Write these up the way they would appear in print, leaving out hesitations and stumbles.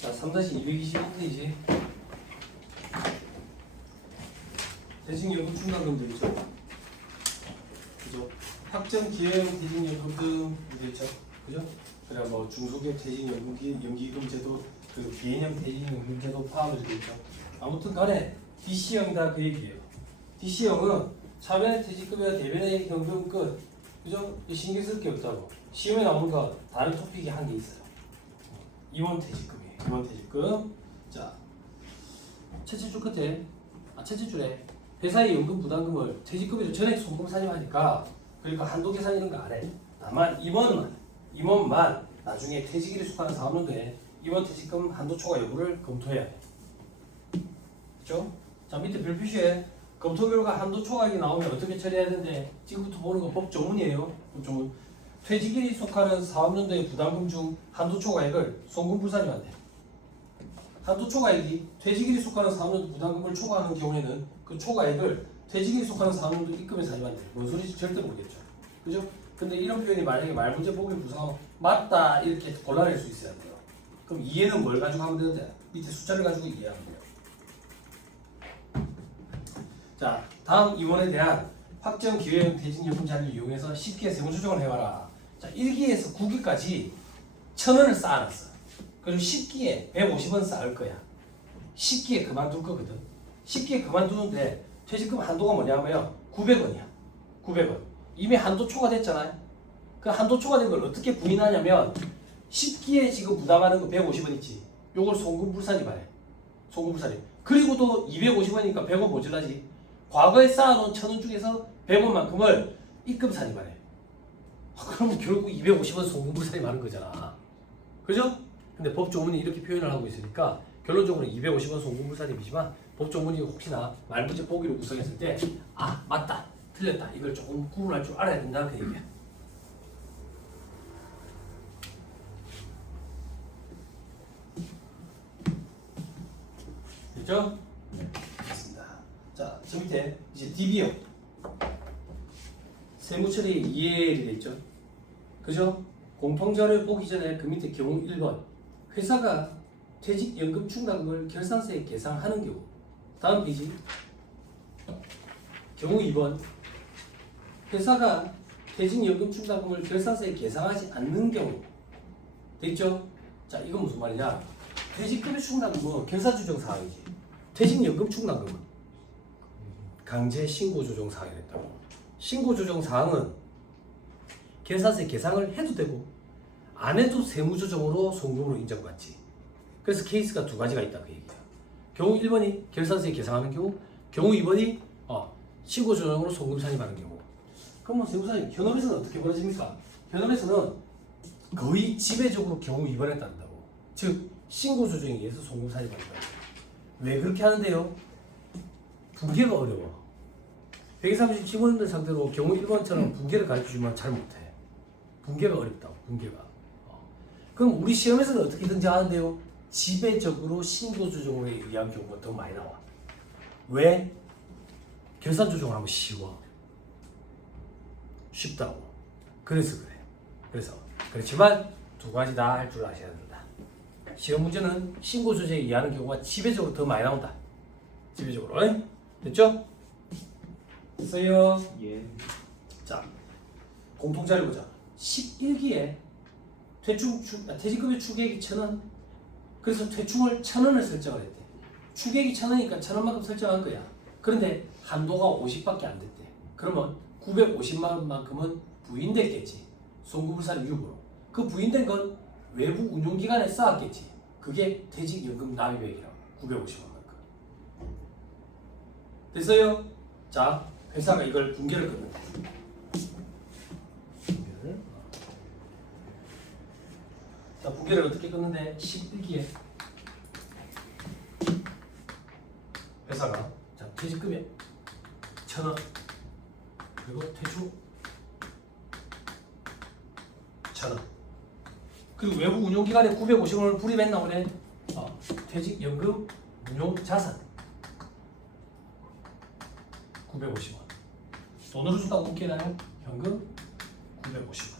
자, 3-221페이지. 대신연금 충당금도 있죠. 그죠? 확정 기회형 대신연금 등 있죠. 그죠? 그래 뭐 중소기업 대신연금 제도 그리고 비행형 대신연금 제도 포함을 되어 있죠. 아무튼 간에 DC형이다 그 얘기예요. DC형은 차변의 퇴직금이나 대변의 현금 끝. 그죠? 신경 쓸 게 없다고. 시험에 나오는 거 다른 토픽이 한 개 있어요. 임원 퇴직금이에요. 임원 퇴직금. 자, 첫째 줄 끝에 첫째 줄에 회사의 연금 부담금을 퇴직금으로 전액 송금 산입하니까 그러니까 한도 계산 이런 거 안 해. 다만 임원만 나중에 퇴직일에 속하는 사업연도에 임원 퇴직금 한도 초과 여부를 검토해야 해. 그렇죠? 자, 밑에 별표시에 검토 결과 한도 초과액이 나오면 어떻게 처리해야 되는데 지금부터 보는 거 법조문이에요. 법조문. 퇴직일이 속하는 사업연도의 부담금 중 한도 초과액을 송금 불산입하면 돼. 한도 초과액이 퇴직일이 속하는 사업연도 부담금을 초과하는 경우에는 그 초과액을 퇴직일이 속하는 사업연도 입금에 산입하면 돼. 뭔 소리인지 절대 모르겠죠. 그죠? 근데 이런 표현이 만약에 말문제 보기를 구성하면 맞다 이렇게 골라낼 수 있어야 돼요. 그럼 이해는 뭘 가지고 하면 되는데 밑에 숫자를 가지고 이해하면 돼요. 자, 다음 임원에 대한 확정 기회형 퇴직연금 자리를 이용해서 쉽게 세무 조정을 해봐라. 자, 1기에서 9기까지 1,000원을 쌓아놨어. 그리고 10기에 150원 쌓을 거야. 10기에 그만둘 거거든. 10기에 그만두는데 퇴직금 한도가 뭐냐면 900원이야. 900원. 이미 한도 초과됐잖아요. 그 한도 초과된 걸 어떻게 부인하냐면 10기에 지금 부담하는 거 150원 있지. 요걸 송금 불산입하래. 송금 불산입. 그리고도 250원이니까 100원 모자라지. 과거에 쌓아놓은 1,000원 중에서 100원만큼을 입금 산입하래. 그럼 결국 250원 송금 불산입하는 거잖아. 그죠? 근데 법조문이 이렇게 표현을 하고 있으니까 결론적으로 250원 송금 불산입이지만 법조문이 혹시나 말문제 보기로 구성했을 때 아 맞다 틀렸다 이걸 조금 구분할 줄 알아야 된다는 그 얘기야. 됐죠? 네. 됐습니다. 자, 저 밑에 이제 DB형 세무처리 이해를 됐죠? 그죠? 공통자료를 보기 전에 그 밑에 경우 1번 회사가 퇴직연금 충당금을 결산서에 계상하는 경우. 다음 페이지 경우 2번 회사가 퇴직연금 충당금을 결산서에 계상하지 않는 경우. 됐죠? 자, 이건 무슨 말이냐? 퇴직금의 충당금은 결산조정사항이지. 퇴직연금 충당금은 강제 신고조정사항이 됐다고. 신고조정사항은 결산서에 계상을 해도 되고 안 해도 세무조정으로 송금으로 인정받지. 그래서 케이스가 두 가지가 있다 그 얘기야. 경우 1번이 결산서에 계상하는 경우, 경우 2번이 신고조정으로 송금 산입하는 경우. 그럼 뭐 세무사님 현업에서는 어떻게 벌어집니까? 현업에서는 거의 지배적으로 경우 2번에 따른다고. 즉 신고조정에 의해서 송금 산입하는 거야. 왜 그렇게 하는데요? 분계가 어려워. 137번들 상대로 경우 1번처럼 분계를 가르쳐주면 잘 못해. 분계가 어렵다고. 분계가. 그럼 우리 시험에서는 어떻게든지 하는데요? 지배적으로 신고조정에 의한 경우가 더 많이 나와. 왜? 결산조정을 하면 쉬워. 쉽다고. 그래서 그래. 그래서 그렇지만 두 가지 다 할 줄 아셔야 된다. 시험 문제는 신고조정에 의하는 경우가 지배적으로 더 많이 나온다. 지배적으로. 됐죠? 됐어요? 예. 자, 공통자료 보자. 11기에 퇴직금의 추계액이 1,000원. 그래서 퇴충을 1,000원을 설정을 했대. 추계액이 1,000원이니까 1,000원만큼 설정한 거야. 그런데 한도가 50밖에 안 됐대. 그러면 950만 원만큼은 부인됐겠지. 송금불산 유급으로. 그 부인된 건 외부 운용기관에 쌓았겠지. 그게 퇴직연금 납입액이라고. 950만 원만큼. 됐어요? 자, 회사가 이걸 분계를 끊는 거야. 자, 분계를 어떻게 끊는데 11기에 회사가 자, 퇴직금액 1,000원 그리고 퇴출 1,000원 그리고 외부 운용기관에 950원을 불입했나 보네. 퇴직연금 운용자산 950원 돈으로 준다고 웃기나요? 현금 950원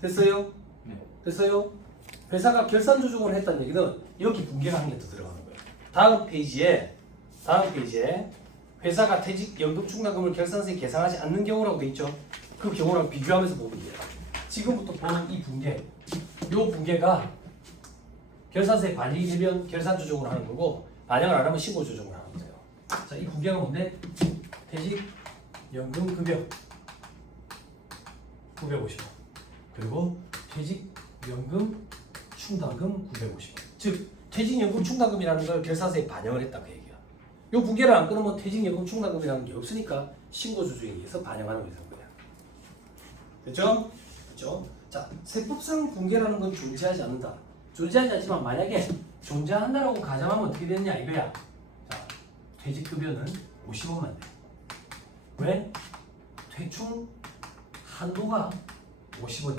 됐어요? 네. 됐어요? 회사가 결산 조정을 했다는 얘기는 여기 분계가 한 개 더 들어가는 거예요. 다음 페이지에 회사가 퇴직연금 충당금을 결산서에 계산하지 않는 경우라고 돼 있죠. 그 경우랑 비교하면서 보면 돼요. 지금부터 보는 이 분계, 요 분계가 결산서에 반영이 되면 결산 조정을 하는 거고 반영을 안 하면 신고 조정을 하는 거예요. 자, 이 분계가 뭔데? 퇴직연금 급여 950원 그리고 퇴직연금 충당금 950원. 즉 퇴직연금 충당금이라는 걸 결산서에 반영을 했다 그 얘기야. 요 분계를 안 끊으면 퇴직연금 충당금이라는 게 없으니까 신고 조정에 의해서 반영하는 거예요. 됐죠? 됐죠? 자, 세법상 분계라는 건 존재하지 않는다. 존재하지 않지만 만약에 존재한다라고 가정하면 어떻게 되느냐 이거야. 자, 퇴직급여는 50원만 돼. 왜? 퇴충 한도가 50원이니까.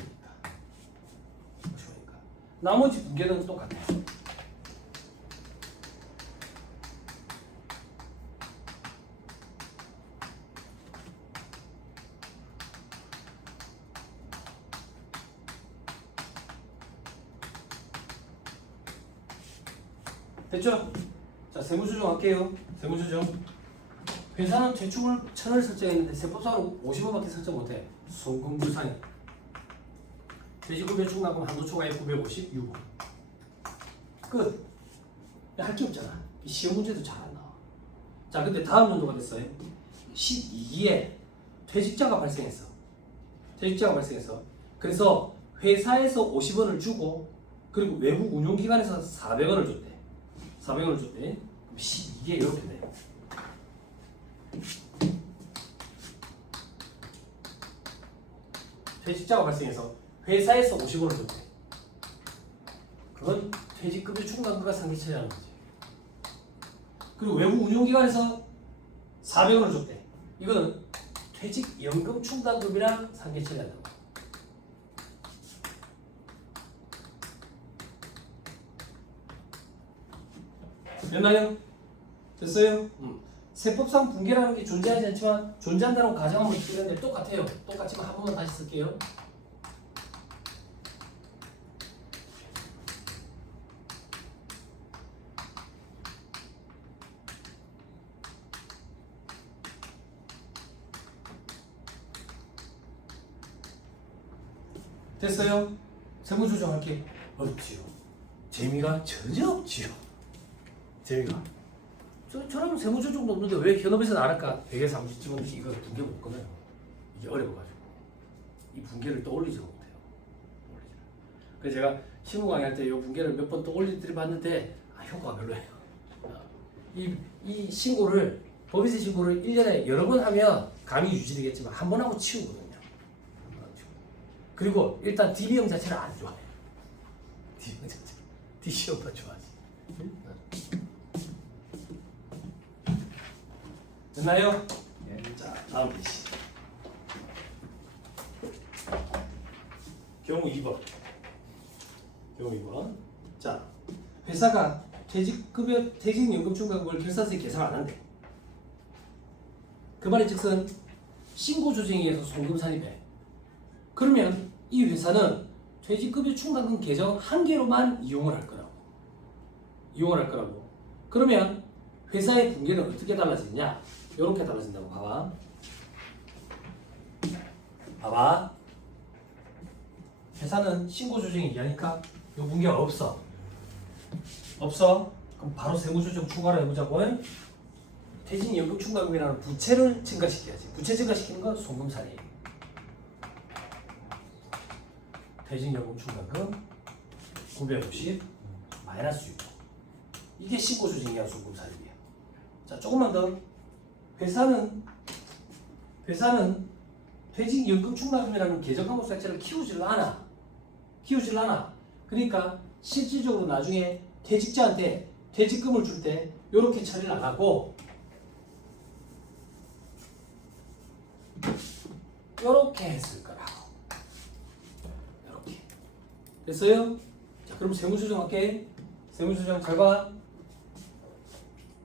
50원이니까. 나머지 분계는 똑같아요. 됐죠? 자, 세무조정 할게요. 세무조정. 회사는 퇴충을 1,000원을 설정했는데 세법상으로 50원밖에 설정 못해. 송금불상이. 퇴직급여 충당금 한도 초과에 956원. 끝. 할 게 없잖아. 이 시험 문제도 잘 안 나와. 자, 근데 다음 연도가 됐어요. 12기에 퇴직자가 발생했어. 퇴직자가 발생했어. 그래서 회사에서 50원을 주고 그리고 외부 운용기관에서 400원을 줬대. 400원을 줬대. 그럼 12개 이렇게 돼. 퇴직자가 발생해서 회사에서 50원을 줬대. 그건 퇴직급여 충당금과 상기차지하는 거지. 그리고 외부 운용기관에서 400원을 줬대. 이거는 퇴직연금 충당금이랑 상기차지한다고. 됐나요? 됐어요? 세법상 분계라는 게 존재하지 않지만 존재한다고 가정하면 되는데 똑같아요. 똑같지만 한 번만 다시 쓸게요. 됐어요? 세무 조정할게. 없지요. 재미가 전혀 없지요. 재미가. 저라면 세무 조정도 없는데 왜 현업에서는 안 할까? 회계 사무실직원은 이거 분계 못 끊어요. 이게 어려워가지고 이 분계를 떠올리지 못해요. 그래서 제가 실무 강의할 때 이 분계를 몇 번 떠올리들이 봤는데 효과가 별로예요. 이 신고를 법인세 신고를 1년에 여러 번 하면 감이 유지되겠지만 한 번 하고 치우거든요. 그리고 일단 DB형 자체를 안 좋아해요. DB형 자체. DC형만 좋아하지. 됐나요? 예. 자, 다음 페이지. 경우 2번. 경우 2번. 자, 회사가 퇴직급여, 퇴직연금 충당금을 결산서에 계산 안 한대. 그 말이 즉슨 신고 조정에 의해서 송금 산입해. 그러면 이 회사는 퇴직급여 충당금 계정 한 개로만 이용을 할 거라고. 이용을 할 거라고. 그러면 회사의 분계는 어떻게 달라지냐? 이렇게 달라진다고. 봐봐. 봐봐. 회사는 신고 조정에 의하니까 이 분계가 없어. 없어. 그럼 바로 세무조정 추가로 해보자고. 퇴직연금 충당금이라는 부채를 증가시켜야지. 부채 증가시키는 건 송금살이. 퇴직연금 충당금 950 마이너스 6. 이게 신고 조정이야, 송금살이야. 자, 조금만 더. 회사는 퇴직연금 충당금이라는 계정 항목 자체를 키우질 않아. 키우질 않아. 그러니까 실질적으로 나중에 퇴직자한테 퇴직금을 줄 때 이렇게 처리를 안 하고 이렇게 했을 거라고. 이렇게. 됐어요? 자, 그럼 세무조정 할게. 세무조정 잘 봐.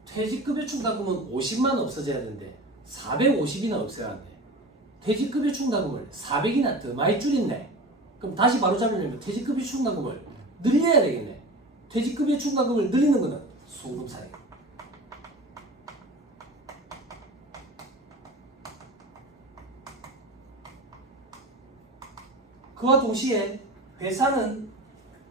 퇴직급여 충당금은 50만 없어져야 되는데 450이나 없애야 한대. 퇴직급여 충당금을 400이나 더 많이 줄였네. 그럼 다시 바로 잡으려면 퇴직급여 충당금을 늘려야 되겠네. 퇴직급여 충당금을 늘리는 거는 송금사례. 그와 동시에 회사는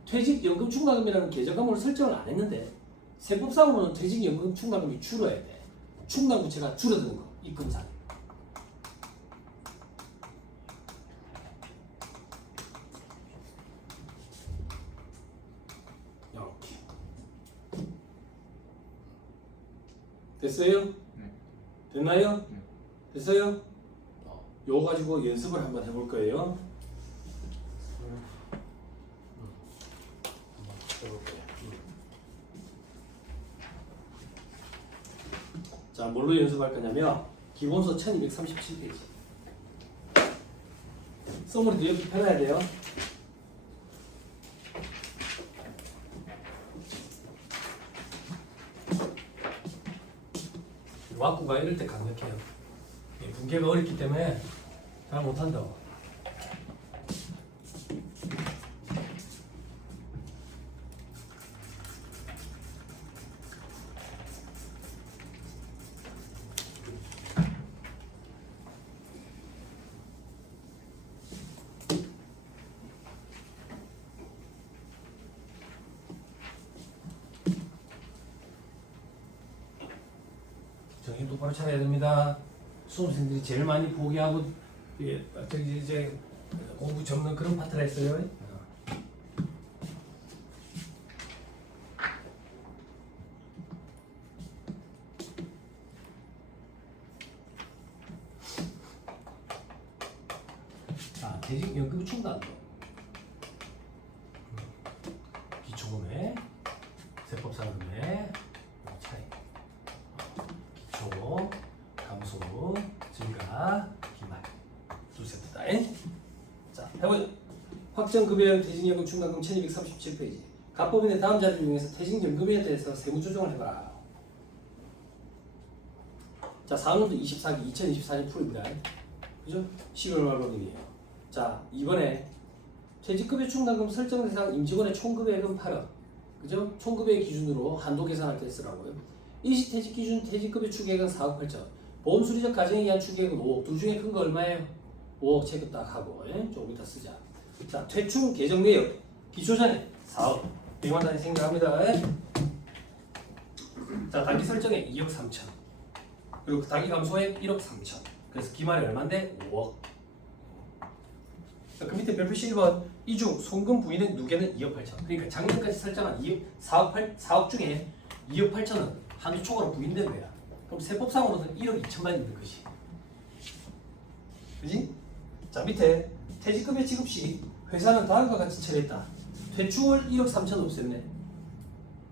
퇴직연금 충당금이라는 계좌금을 설정을 안 했는데 세법상으로는 퇴직연금 충당금이 줄어야 돼. 충당부채가 줄어드는 거. 입금사례. 이렇게. 됐어요? 됐나요? 됐어요? 요거 가지고 연습을 한번 해볼 거예요. 자, 뭘로 연습할 거냐면 기본서 1237페이지. 써머리도 옆에 펴놔야 돼요. 왁구가 이럴 때 강력해요. 분계가 어렵기 때문에 잘 못한다고. 정신 똑바로 차려야 됩니다. 수험생들이 제일 많이 포기하고 저기 이제 공부 접는 그런 파트가 있어요. 자, 퇴직연금 충당금, 기초금액, 세법상금액 차이. 기초, 감소, 증가, 기말 두 세트다. 자, 해보죠. 확정급여형 퇴직연금 충당금 1237페이지. 갑법인의 다음 자료를 이용해서 퇴직연금에 대해서 세무조정을 해봐라. 자, 4년도 24기 2024년 풀입니다. 그죠? 11월 말법인이에요. 자, 이번에 퇴직급여 충당금 설정 대상 임직원의 총급액은 8억. 그죠? 총급액 기준으로 한도 계산할 때 쓰라고요. 일시퇴직 기준 퇴직급여 추계액은 4억 8천. 보험수리적 가정에 의한 추계액은 5억. 둘 중에 큰 거 얼마예요? 5억 체크 딱 하고 조금 이따 쓰자. 자, 퇴충 계정 내역 기초전에 4억. 비만 단위 생각합니다. 자, 단기 설정액 2억 3천. 그리고 단기 감소액 1억 3천. 그래서 기말이 얼마인데? 5억. 자, 그 밑에 별표 1번 이중 송금 부인의 누계는 2억 8천. 그러니까 작년까지 설정한 4억 중에 2억 8천은 한도 초과로 부인된 거야. 그럼 세법상으로는 1억 2천만 있는 것이. 그지? 자, 밑에 퇴직급여 지급 시 회사는 다음과 같이 처리했다. 퇴출을 1억 3천 없앴네.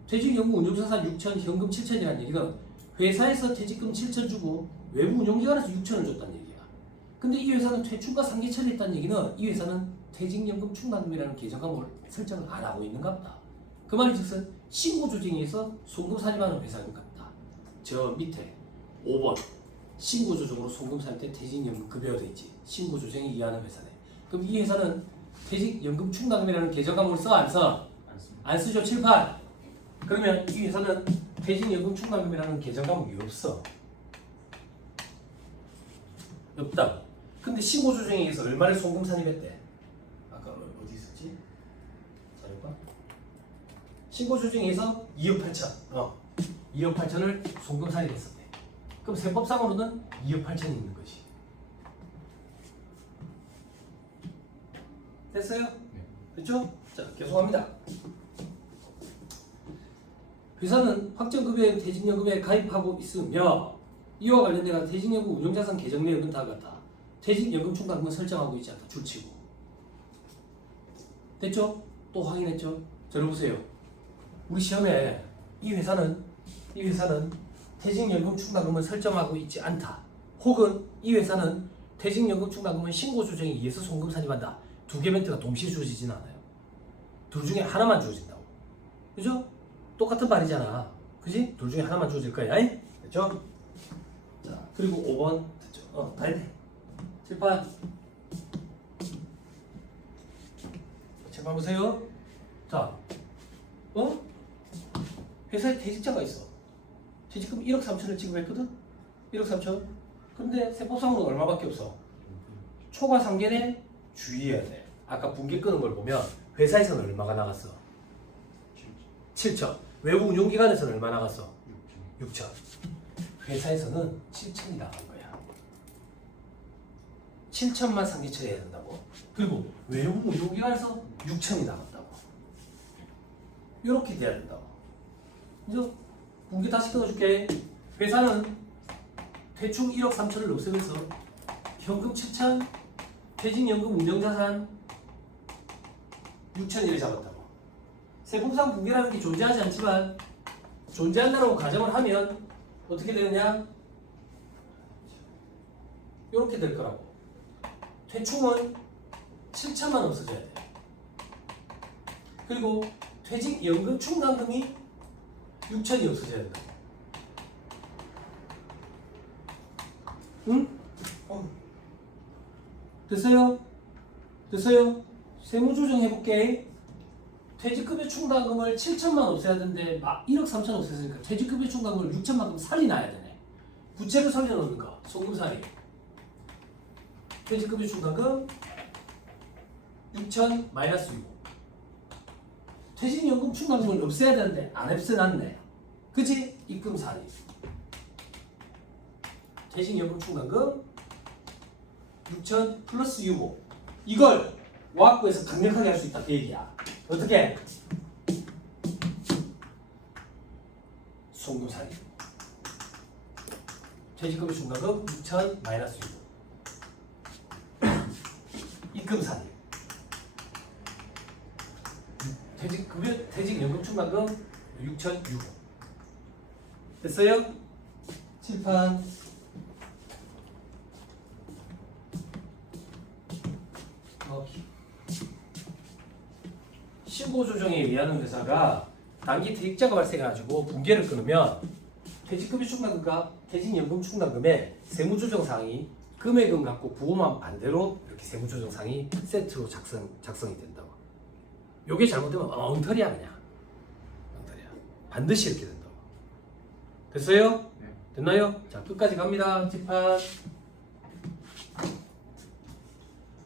퇴직연금 운용자산 6천, 현금 7천이라는 얘기는 회사에서 퇴직금 7천 주고 외부 운용기관에서 6천을 줬다는 얘기야. 근데 이 회사는 퇴출과 상계 처리했다는 얘기는 이 회사는 퇴직연금 충당금이라는 계정금을 설정을 안 하고 있는가 보다. 그 말이 즉슨 신고조정에서 송금 산입하는 회사인 것 같다. 저 밑에 5번 신고조정으로 송금 산입 때 퇴직연금 급여가 돼 있지. 신고조정에 의하는 회사네. 그럼 이 회사는 퇴직연금 충당금이라는 계정금을 써 안 써? 안 쓰죠. 7, 8. 그러면 이 회사는 퇴직연금 충당금이라는 계정금이 없어. 없다고. 근데 신고조정에 의해서 얼마를 송금 산입했대? 아까 어디 있었지? 잘해봐. 신고조정에 의해서 2억 8천. 2억 8천을 송금 산입했었대. 그럼 세법상으로는 2억 8천이 있는 거지. 됐어요? 네. 됐죠? 자, 계속합니다. 회사는 확정급여에 퇴직연금에 가입하고 있으며 이와 관련되어 퇴직연금 운용자산 계정 내역은 다음과 같다. 퇴직연금 충당금은 설정하고 있지 않다. 줄치고. 됐죠? 또 확인했죠? 들어보세요. 우리 시험에 이 회사는 퇴직연금 충당금을 설정하고 있지 않다. 혹은 이 회사는 퇴직연금 충당금은 신고조정에 의해서 송금 산입한다. 두 개 멘트가 동시에 주어지진 않아요. 둘 중에 하나만 주어진다고. 그죠? 똑같은 말이잖아. 그지? 둘 중에 하나만 주어질 거야. 됐죠? 자, 그리고 5번 됐죠? 다 했네. 7, 8. 7번 보세요. 자, 회사에 퇴직자가 있어. 퇴직금 1억 3천을 지급했거든? 1억 3천. 근데 세법상으로는 얼마밖에 없어? 초과 상계내 주의해야 돼. 아까 분기 끄는 걸 보면 회사에서는 얼마가 나갔어? 7천. 외부 운용기관에서는 얼마 나갔어? 6천. 회사에서는 7천이 나간 거야. 7천만 상계 처리해야 된다고. 그리고 외부 운용기관에서 6천이 나갔다고. 이렇게 돼야 된다고. 이제 분기 다시 끊어줄게. 회사는 대충 1억 3천을 없애면서 현금 7천, 퇴직연금 운영자산 6천이를 잡았다고. 세법상 분기라는 게 존재하지 않지만 존재한다고 가정을 하면 어떻게 되느냐? 이렇게 될 거라고. 퇴충은 7천만 없어져야 돼. 그리고 퇴직연금 충당금이 6천이 없어져야 된다. 응? 됐어요? 됐어요? 세무조정 해볼게. 퇴직급여 충당금을 7천만 없애야 되는데 막 1억 3천 없애니까 퇴직급여 충당금을 6천만큼 살리나야 되네. 부채를 살려놓는 거. 송금살이. 퇴직급여 충당금 6천 마이너스 6. 퇴직연금 충당금을 없애야 되는데 안 없애놨네. 그치? 입금살이. 퇴직연금 충당금 6천 플러스 6호. 이걸 와학부에서 강력하게 할 수 있다. 그 얘기야. 어떻게? 송금살이. 퇴직급여 충당금 6천 마이너스 6호. 입금살이. 퇴직연금 충당금 6천 6호. 됐어요? 칠판. 신고 조정에 의하는 회사가 단기 퇴직자가 발생해가지고 분기를 끊으면 퇴직급여 충당금과 퇴직연금 충당금의 세무조정 사항이 금액은 갖고 부호만 반대로 이렇게 세무조정 사항이 세트로 작성이 된다고. 요게 잘못되면 엉터리야 그냥. 엉터리야. 반드시 이렇게 된다고. 됐어요? 네. 됐나요? 자 끝까지 갑니다. 뒷판.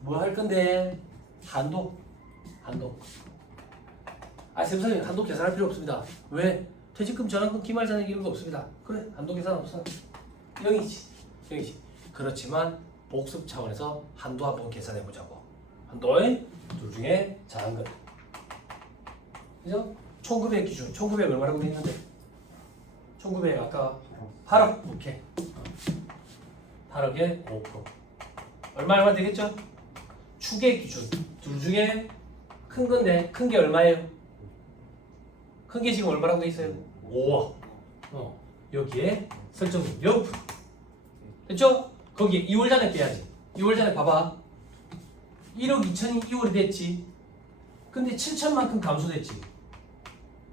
뭐 할 건데? 한도. 세무사님 한도 계산할 필요 없습니다. 왜? 퇴직금 전환금 기말잔액 이런 거 없습니다. 그래 한도 계산 없어. 0이지. 그렇지만 복습 차원에서 한도 한번 계산해 보자고. 한도의 둘 중에 작은 것. 그죠? 총금액 기준. 총금액 얼마라고 돼 있는데? 총금액 아까 8억. 오케이. 8억에 5%. 얼마 되겠죠? 추계 기준. 둘 중에 큰 건데 큰 게 얼마예요? 큰 게 지금 얼마라고 돼 있어요? 5억. 여기에 설정금 0%. 됐죠? 거기에 2월 잔액 빼야지. 2월 잔액 봐봐. 1억 2천이 2월이 됐지. 근데 7천만큼 감소됐지.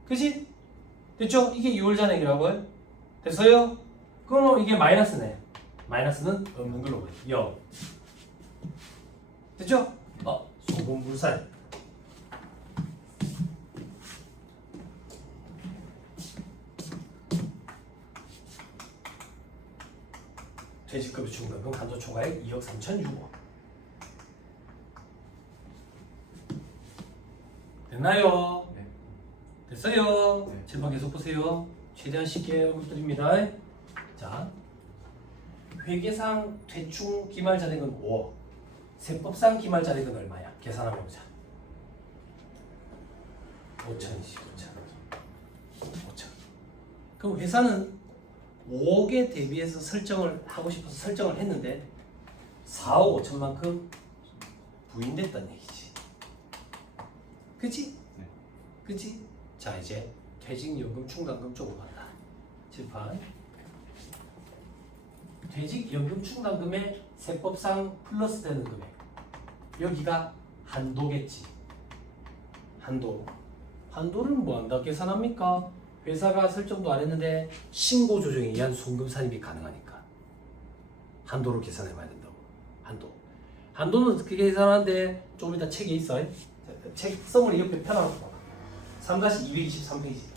그치? 됐죠? 이게 2월 잔액이라고요. 됐어요? 그럼 이게 마이너스네. 마이너스는 없는 걸로 보여. 0. 됐죠? 소금불살. 퇴직급여 충당금 한도 총괄 2억 3천 6억. 됐나요? 네. 됐어요? 네. 칠판 계속 보세요. 최대한 쉽게 얼굴드립니다. 자, 회계상 퇴충 기말잔액은 5억. 세법상 기말잔액은 얼마야? 계산 한번 보자. 5천이지. 5천. 그럼 회사는 5억에 대비해서 설정을 하고 싶어서 설정을 했는데 4억 5천만큼 부인됐다는 얘기지. 그치? 네. 그치? 자 이제 퇴직연금 충당금 쪽으로 간다. 칠판. 퇴직연금 충당금의 세법상 플러스 되는 금액. 여기가 한도겠지. 한도를 뭐 한다 계산합니까? 회사가 설정도 안 했는데 신고 조정에 의한 송금 산입이 가능하니까 한도를 계산해봐야 된다고. 한도는 어떻게 계산하는데 조금 이따 책에 있어. 책 서머리 옆에 펴놔놓고 3-223페이지.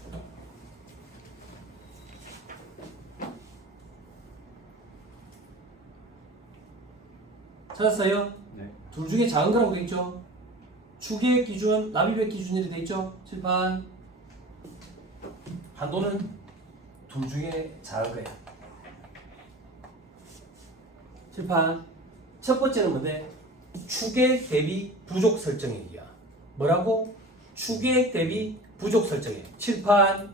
찾았어요? 네. 둘 중에 작은 거라고 돼 있죠? 추계획 기준, 납입액 기준이 돼 있죠? 칠판. 한도는 둘 중에 작은 거야. 칠판. 첫 번째는 뭔데? 추계획 대비 부족 설정액이야. 뭐라고? 추계획 대비 부족 설정액. 칠판.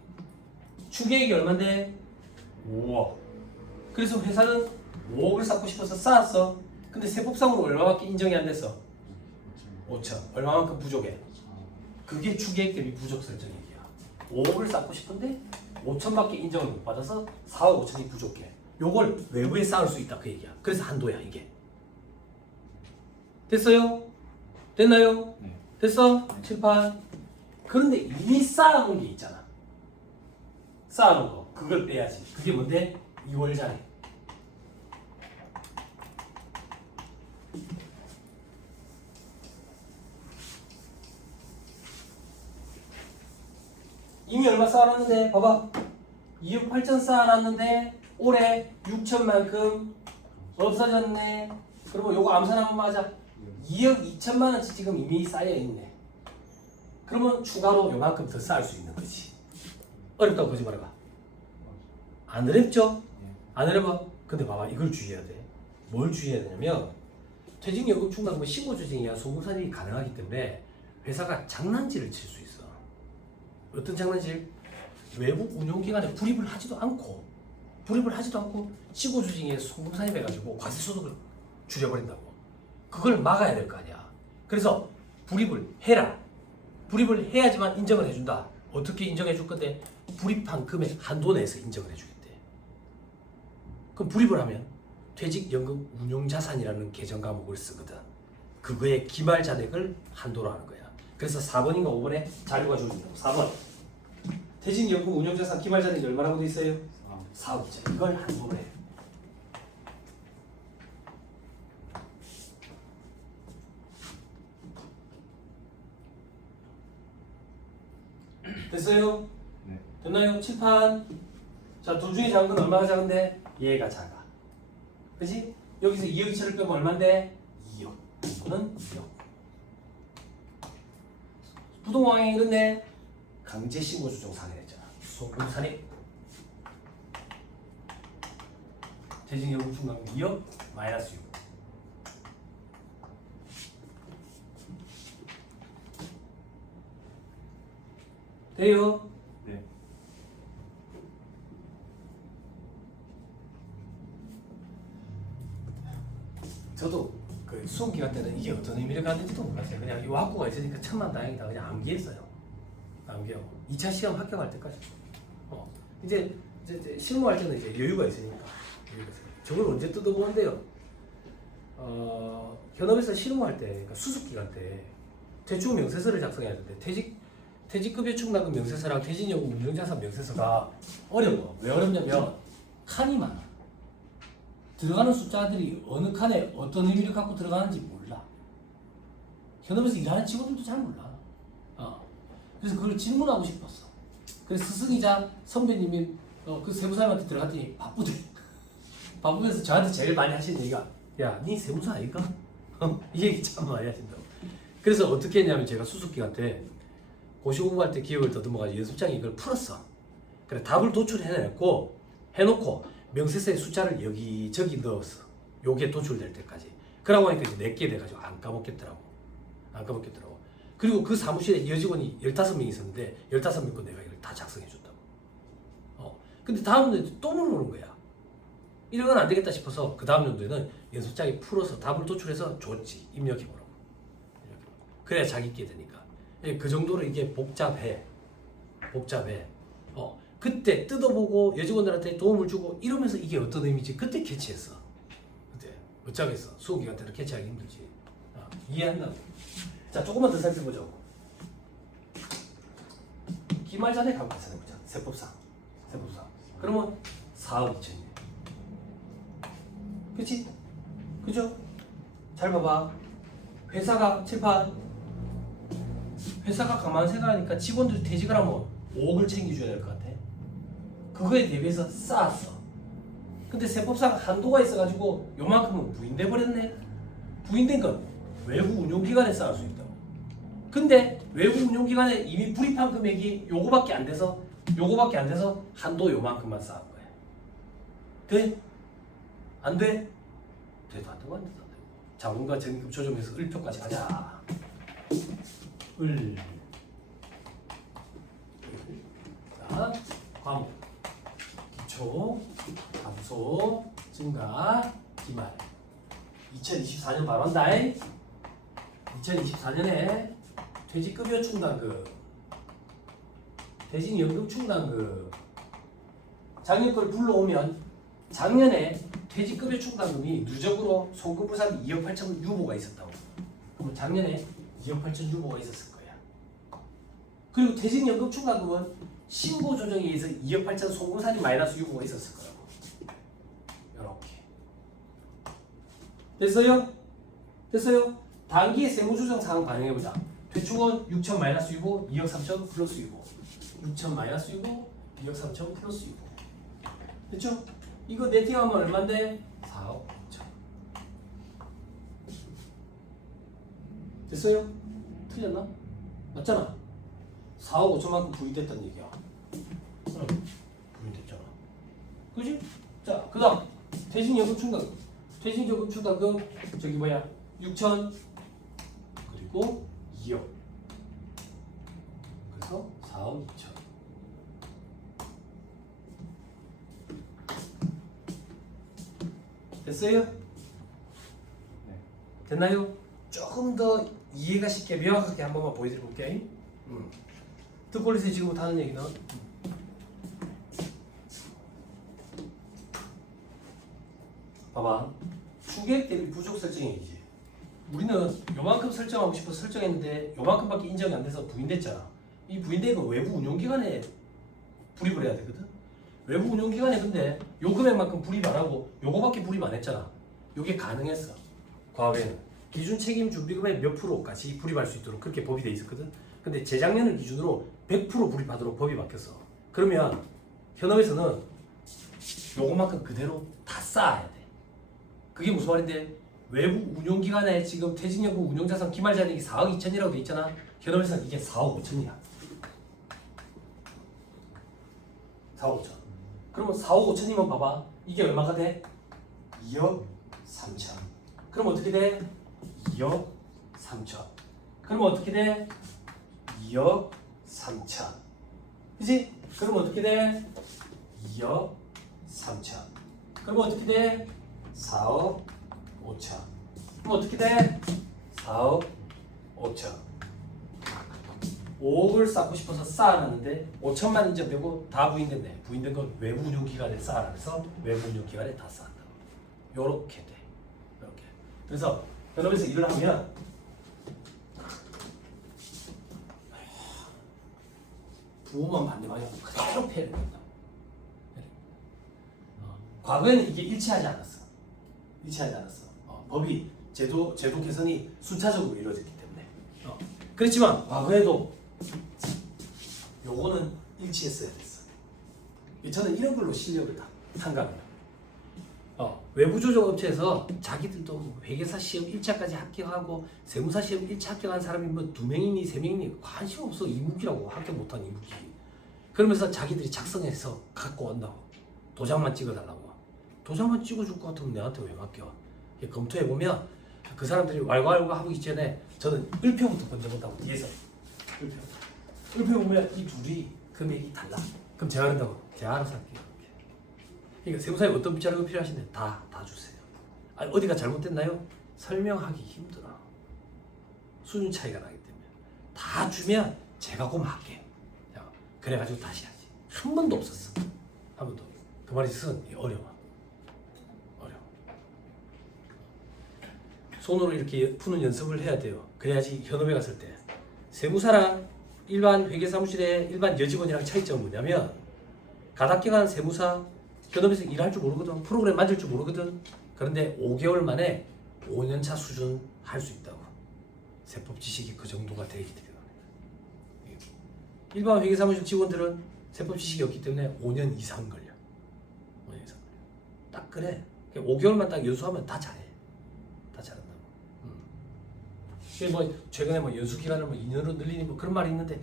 추계획이 얼만데? 5억. 그래서 회사는 5억을 쌓고 싶어서 쌓았어. 근데 세법상으로 얼마밖에 인정이 안 됐어? 5천. 얼마만큼 부족해? 그게 추계획 대비 부족 설정액이야. 5억을 쌓고 싶은데 5천밖에 인정을 못 받아서 4억 5천이 부족해. 요걸 외부에 쌓을 수 있다 그 얘기야. 그래서 한도야 이게. 됐어요? 됐나요? 네. 됐어? 칠판. 그런데 이미 쌓아놓은 게 있잖아. 쌓아놓은 거. 그걸 빼야지. 그게 뭔데? 2월 자리. 이미 얼마 쌓아놨는데 봐봐. 2억 8천 쌓아놨는데 올해 6천만큼 없어졌네. 그리고 요거 암산하면 맞아. 2억 2천만 원치 지금 이미 쌓여있네. 그러면 추가로 요만큼 더 쌓을 수 있는 거지. 어렵다고 보지 말아봐. 안 어렵죠? 안 어려워. 근데 봐봐 이걸 주의해야 돼. 뭘 주의해야 되냐면 퇴직연금 충당금은 신고조정이야 소급산입이 가능하기 때문에 회사가 장난질을 칠 수 있어. 어떤 장난질? 외부 운용기관에 불입을 하지도 않고 신고조정에 소급산입해가지고 과세소득을 줄여버린다고. 그걸 막아야 될 거 아니야. 그래서 불입을 해라. 불입을 해야지만 인정을 해준다. 어떻게 인정해 줄 건데? 불입한 금액 한도 내에서 인정을 해주겠대. 그럼 불입을 하면 퇴직연금 운용자산이라는 계정 과목을 쓰거든. 그거의 기말 잔액을 한도로 하는 거야. 그래서 4번인가 5번에 자료가 주어진다고. 4번. 퇴직연금 운용자산 기말 잔액이 얼마라고 돼 있어요? 4억짜리. 이걸 한도로 해. 됐어요? 네. 됐나요? 칠판. 자, 둘 중에 작은 건 얼마나 작은데? 얘가 작아. 그치? 여기서 2억 2천을 빼면 얼만데? 2억. 이거는 2억. 부동왕이 이렇네. 강제 신고 조정 상해했잖아. 소금 산입. 퇴직연금 충당금 2억 마이너스 6. 돼요? 네. 저도 그 수험 기간 때는 이게 어떤 의미를 갖는지도 몰랐어요. 그냥 이 학구가 있으니까 천만다행이다. 그냥 암기했어요. 암기하고 2차 시험 합격할 때까지. 이제 실무할 때는 이제 여유가 있으니까. 저걸 언제 뜯어보는데요? 현업에서 실무할 때, 그러니까 수습 기간 때 대출 명세서를 작성해야 되는데 퇴직급여 충당금 명세서랑 퇴직연금 운용자산 명세서가 어려워. 왜 어렵냐면 칸이 많아. 들어가는 숫자들이 어느 칸에 어떤 의미를 갖고 들어가는지 몰라. 현업에서 일하는 직원들도 잘 몰라. 그래서 그걸 질문하고 싶었어. 그래서 스승이자 선배님이 그 세무사님한테 들어갔더니 바쁘대. 바쁘면서 저한테 제일 많이 하시는 얘기가 야, 니 세무사 아닐까? 이 얘기 참 많이 하신다고. 그래서 어떻게 했냐면 제가 수습기간 때 고시 공부할 때 기억을 더듬어가지고 연습장에 이걸 풀었어. 그래 답을 도출해놓고 명세서의 숫자를 여기저기 넣었어. 요게 도출될 때까지. 그러고 하니까 이제 4개 돼가지고 안 까먹겠더라고. 그리고 그 사무실에 여직원이 15명 있었는데 15명 거 내가 이걸 다 작성해줬다고. 근데 다음 년도에 또 물어보는 거야. 이러면 안 되겠다 싶어서 그 다음 년도에는 연습장에 풀어서 답을 도출해서 줬지. 입력해보라고. 그래야 자기 있게 되니까. 그 정도로 이게 복잡해. 그때 뜯어보고 여직원들한테 도움을 주고 이러면서 이게 어떤 의미인지 그때 캐치했어. 그때 어쩌겠어. 수업 기간 때는 캐치하기 힘들지. 이해한다고. 자, 조금만 더 살펴보죠. 기말 잔액 한번 계산해보자. 세법상. 그러면 4억 2천이네. 그치? 그죠? 잘 봐봐. 회사가 칠판 회사가 가만세가 하니까 직원들이 퇴직을 하면 5억을 챙겨줘야 될 것 같아. 그거에 대비해서 쌓았어. 근데 세법상 한도가 있어가지고 요만큼은 부인돼 버렸네. 부인된 건 외부 운용기관에 쌓을 수 있다고. 근데 외부 운용기관에 이미 불입한 금액이 요거밖에 안 돼서 한도 요만큼만 쌓은 거야. 돼? 안 돼? 돼도 안 되고 안 돼도 안 되고. 자본과 적립금 조정에서 을표까지 가자. 자, 과목 기초, 감소, 증가, 기말 2024년 바로 한다. 2024년에 퇴직급여 충당금, 퇴직연금 충당금 작년 걸 불러오면 작년에 퇴직급여 충당금이 누적으로 소급부담이 2억 8천 유보가 있었다고. 그러면 작년에 2억 8천 유보가 있었을 거야. 그리고 퇴직연금 충당금은 신고 조정에 의해서 2억 8천 소급부담이 마이너스 유보가 있었을 거라고. 이렇게 됐어요? 됐어요? 단기의 세무조정 사항 반영해보자. 대충은 6천 마이너스 유보, 2억 3천 플러스 유보. 6천 마이너스 유보, 2억 3천 플러스 유보. 됐죠? 이거 네팅하면 얼마인데? 4억 5천. 됐어요? 틀렸나? 맞잖아. 4억 5천만큼 부인됐다는 얘기야. 응, 부인됐잖아. 그지? 자, 그 다음 퇴직연금 충당금. 퇴직연금 충당금 저기 뭐야? 6천 그리고 2억. 그래서 4억 2천. 됐어요? 네. 됐나요? 조금 더 이해가 쉽게 명확하게 한 번만 보여드릴게. 듣고 있어요. 지금부터 하는 얘기는 봐봐. 추계획 대비 부족 설정이지. 우리는 요만큼 설정하고 싶어서 설정했는데 요만큼밖에 인정이 안 돼서 부인됐잖아. 이 부인된 건 외부 운용기관에 불입을 해야 되거든. 외부 운용기관에 근데 요 금액만큼 불입 안 하고 요거밖에 불입 안 했잖아. 요게 가능했어. 과거에는 기준 책임 준비금의 몇 프로까지 불입할 수 있도록 그렇게 법이 돼 있었거든. 근데 재작년을 기준으로 100% 불입하도록 법이 바뀌었어. 그러면 현업에서는 요것만큼 그대로 다 쌓아야 돼. 그게 무슨 말인데, 외부 운용기관에 지금 퇴직연금 운용자산 기말자산이 4억 2천이라고 돼 있잖아. 현업에서는 이게 4억 5천이야. 4억 5천. 그러면 4억 5천이면 봐봐. 이게 얼마가 돼? 2억 3천. 그럼 어떻게 돼? 2억 3천. 그러면 어떻게 돼? 2억 3천. 그지? 그럼 어떻게 돼? 2억 3천. 그럼 어떻게 돼? 4억 5천. 그럼 어떻게 돼? 4억 5천. 5억을 쌓고 싶어서 쌓아놨는데 5천만 인정되고 다 부인됐네. 부인된 건 외부 운용기관에 쌓아놔서 외부 운용기관에 다 쌓았다. 요렇게 돼. 요렇게. 그래서 현업에서 일을 하면 부호만 반대 방향 그대로 패를 된다. 과거에는 이게 일치하지 않았어. 일치하지 않았어. 법이 제도 개선이 순차적으로 이루어졌기 때문에. 그렇지만 과거에도 요거는 일치했어야 됐어. 저는 이런 걸로 실력을 다 한거예요. 외부 조정 업체에서 자기들도 뭐 회계사 시험 1차까지 합격하고 세무사 시험 1차 합격한 사람이 뭐 2명이니 3명이니 관심 없어. 이무기라고 합격 못한 이무기. 그러면서 자기들이 작성해서 갖고 온다고. 도장만 찍어달라고. 도장만 찍어줄 것 같으면 내한테 왜 맡겨? 검토해보면 그 사람들이 왈가왈부 하기 전에 저는 을표부터 먼저 본다고. 뒤에서 을표 보면 이 둘이 금액이 달라. 그럼 제가 그런다고. 제가 알아서 할게요. 그러니까 세무사에 어떤 자료가 필요하신데 다 주세요. 아니, 어디가 잘못됐나요? 설명하기 힘들어. 수준 차이가 나기 때문에. 다 주면 제가 고마할게요. 그래가지고 다시 하지. 한 번도 없었어. 한 번도. 그 말이 있으면 어려워. 손으로 이렇게 푸는 연습을 해야 돼요. 그래야지 현업에 갔을 때 세무사랑 일반 회계사무실의 일반 여직원이랑 차이점은 뭐냐면 가닥기간 세무사 현업에서 일할 줄 모르거든. 프로그램 만질 줄 모르거든. 그런데 5개월 만에 5년차 수준 할 수 있다고. 세법 지식이 그 정도가 되기 때문에. 일반 회계사무실 직원들은 세법 지식이 없기 때문에 5년 이상 걸려. 5년 이상 걸려. 딱 그래. 5개월만 딱 연수하면 다 잘해. 다 잘한다고. 이게 뭐 최근에 뭐 연수 기간을 뭐 2년으로 늘리니 뭐 그런 말이 있는데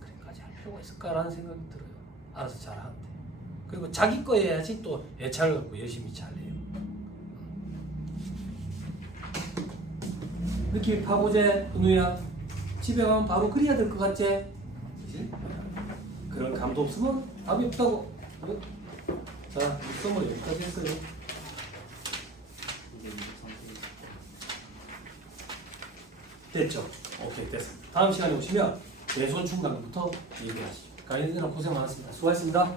그래까지 할 필요가 있을까라는 생각이 들어요. 알아서 잘하면 돼. 그리고 자기 거 해야지 또 애착을 갖고 열심히 잘해요. 느낌 파고제 은우야. 집에 가면 바로 그려야 될 것 같지? 그치? 그런 감도 없으면 답이 없다고. 자, 수업을 여기까지 했어요. 됐죠? 오케이, 됐습니다. 다음 시간에 오시면 내손 충당부터 얘기하시죠. 가이드들은 고생 많았습니다. 수고하셨습니다.